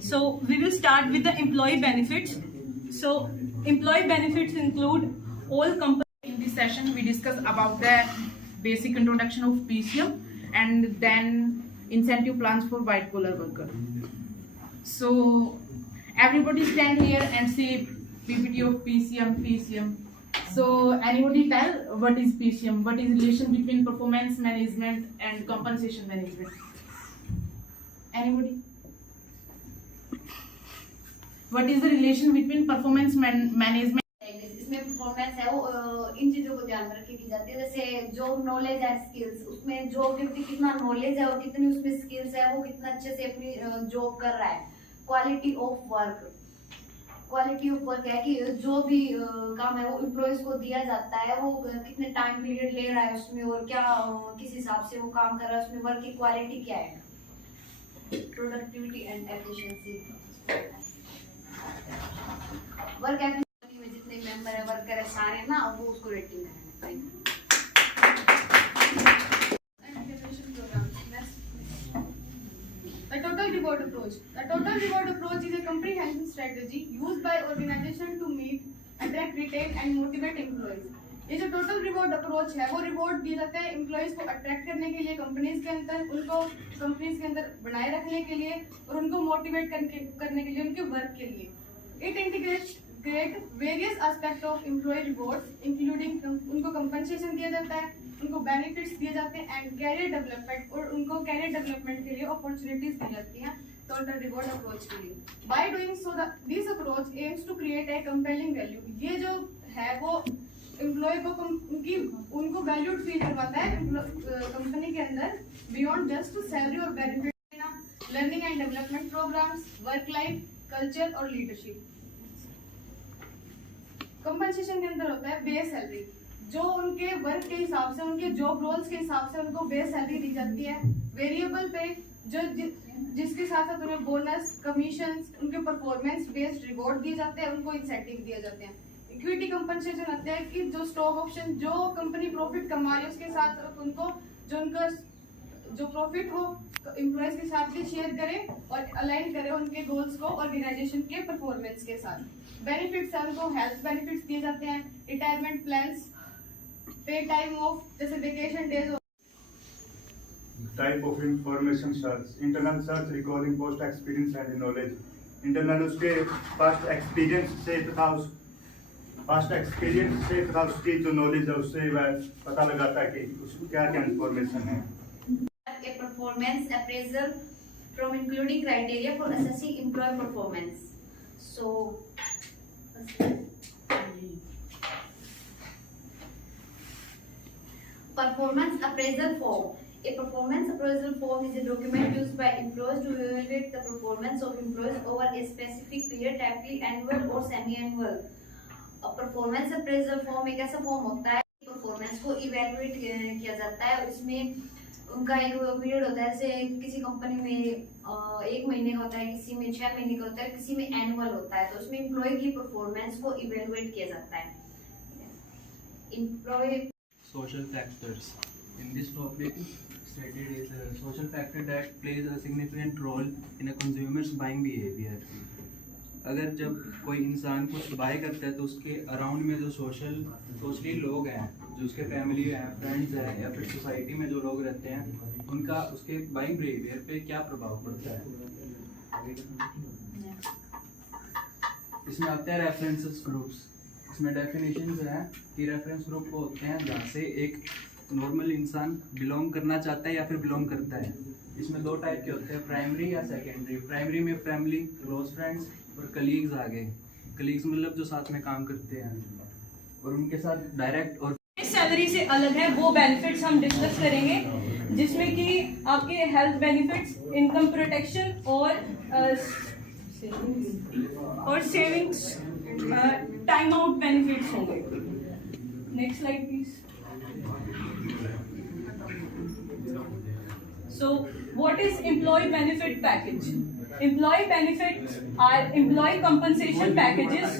So we will start with the employee benefits. So employee benefits include all company. In this session, we discuss about the basic introduction of PCM and then incentive plans for white collar worker. So everybody stand here and say PPT of PCM. So anybody tell what is PCM? What is relation between performance management and compensation management? Anybody? What is the relation between performance management? इसमें performance है वो इन चीजों को ध्यान में रख के की जाती है, जैसे जॉब नॉलेज एंड स्किल्स, उसमें जॉब व्यक्ति कितना नॉलेज है और कितनी उसमें स्किल्स है, वो कितना अच्छे से अपनी जॉब कर रहा है। क्वालिटी ऑफ वर्क है कि जो भी काम है वो एम्प्लॉयज को दिया जाता है वो कितने टाइम पीरियड ले रहा है उसमें और क्या किस हिसाब से वो काम कर रहा है, उसमें वर्क की क्वालिटी क्या है। Productivity and efficiency, work efficiency में जितने मेंबर है वर्कर है सारे ना वो उसको रेटिंग करेंगे। The total reward approach. The total reward approach is a comprehensive strategy used by organization to meet, attract, retain and motivate employees. ये जो टोटल रिवॉर्ड अप्रोच है वो रिवॉर्ड दिए जाते हैं एम्प्लॉयज को अट्रैक्ट करने के लिए कंपनीज के अंदर, उनको कंपनीज के अंदर बनाए रखने के लिए और उनको मोटिवेट करने के लिए, उनके वर्क के लिए। It integrates various aspect of employee rewards including उनको कंपनसेशन दिया जाता है, उनको बेनिफिट्स दिए जाते हैं एंड कैरियर डेवलपमेंट, और उनको कैरियर डेवलपमेंट के लिए अपॉर्चुनिटीज दी जाती हैं टोटल रिवॉर्ड अप्रोच के लिए। By doing so this approach aims to create a compelling value. ये जो है वो एम्प्लॉय को उनको वैल्यूड फील करवाता है कंपनी के अंदर, बियॉन्ड जस्ट सैलरी और benefit. Learning and development programs, work life culture और लीडरशिप। कंपनसेशन के अंदर होता है बेस सैलरी, जो उनके वर्क के हिसाब से, उनके जॉब रोल्स के हिसाब से उनको बेस सैलरी दी जाती है। वेरिएबल पे, जो जिसके साथ साथ उन्हें बोनस, कमीशन, उनके परफॉर्मेंस बेस्ड रिवॉर्ड दिए जाते हैं, उनको इंसेंटिव दिए जाते हैं। इक्विटी कंपनसेशन होता है कि जो स्टॉक ऑप्शन, जो कंपनी प्रॉफिट कमा रही है उसके साथ उनको जो उनका जो प्रॉफिट हो एम्प्लॉयज के साथ भी शेयर करें और अलाइन करें उनके गोल्स को ऑर्गेनाइजेशन के परफॉर्मेंस के साथ। बेनिफिट्स है, उनको हेल्थ बेनिफिट्स दिए जाते हैं, रिटायरमेंट प्लान्स, पे टाइम ऑफ जैसे vacation days. Type of information search, internal search recording post experience and knowledge. Internal उसके पास्ट एक्सपीरियंस से तथा उसकी जो नॉलेज है उससे वह पता लगाता है कि उसको क्या क्या इंफॉर्मेशन है। A performance appraisal from including criteria for assessing employee performance. So, performance appraisal form. A performance appraisal form is a document used by employers to evaluate the performance of employees over a specific period, typically annual or semi-annual. Performance appraisal form एक ऐसा form होता है performance को evaluate किया जाता है। इसमें उनका एक पीरियड होता है, जैसे किसी कंपनी में 1 महीने का होता है, किसी में 6 महीने का होता है, किसी में एनुअल होता है। तो उसमें एम्प्लॉय की परफॉर्मेंस को इवेलुएट किया जाता है। Employee social factors. In this topic stated is a social factor that plays a significant role in a consumer's buying behavior. अगर जब कोई इंसान कुछ बाय करता है तो उसके अराउंड में जो सोशली लोग हैं, जो उसके फैमिली है, फ्रेंड्स हैं या फिर सोसाइटी में जो लोग रहते हैं, उनका उसके बाइंग बिहेवियर पे क्या प्रभाव पड़ता है। इसमें आते हैं रेफरेंसेस ग्रुप्स। इसमें डेफिनेशंस हैं कि रेफरेंस ग्रुप वो होते हैं जहाँ से एक नॉर्मल इंसान बिलोंग करना चाहता है या फिर बिलोंग करता है। इसमें 2 टाइप के होते हैं, प्राइमरी या सेकेंडरी। प्राइमरी में फैमिली, क्लोज फ्रेंड्स और कलीग्स आ गए। कलीग्स मतलब जो साथ में काम करते हैं और उनके साथ डायरेक्ट और सैलरी से अलग है वो बेनिफिट्स हम डिस्कस करेंगे, जिसमें कि आपके हेल्थ बेनिफिट्स, इनकम प्रोटेक्शन और सेविंग्स, टाइम आउट बेनिफिट्स होंगे। Next slide please. So what is employee benefit package? Employee benefits are employee compensation packages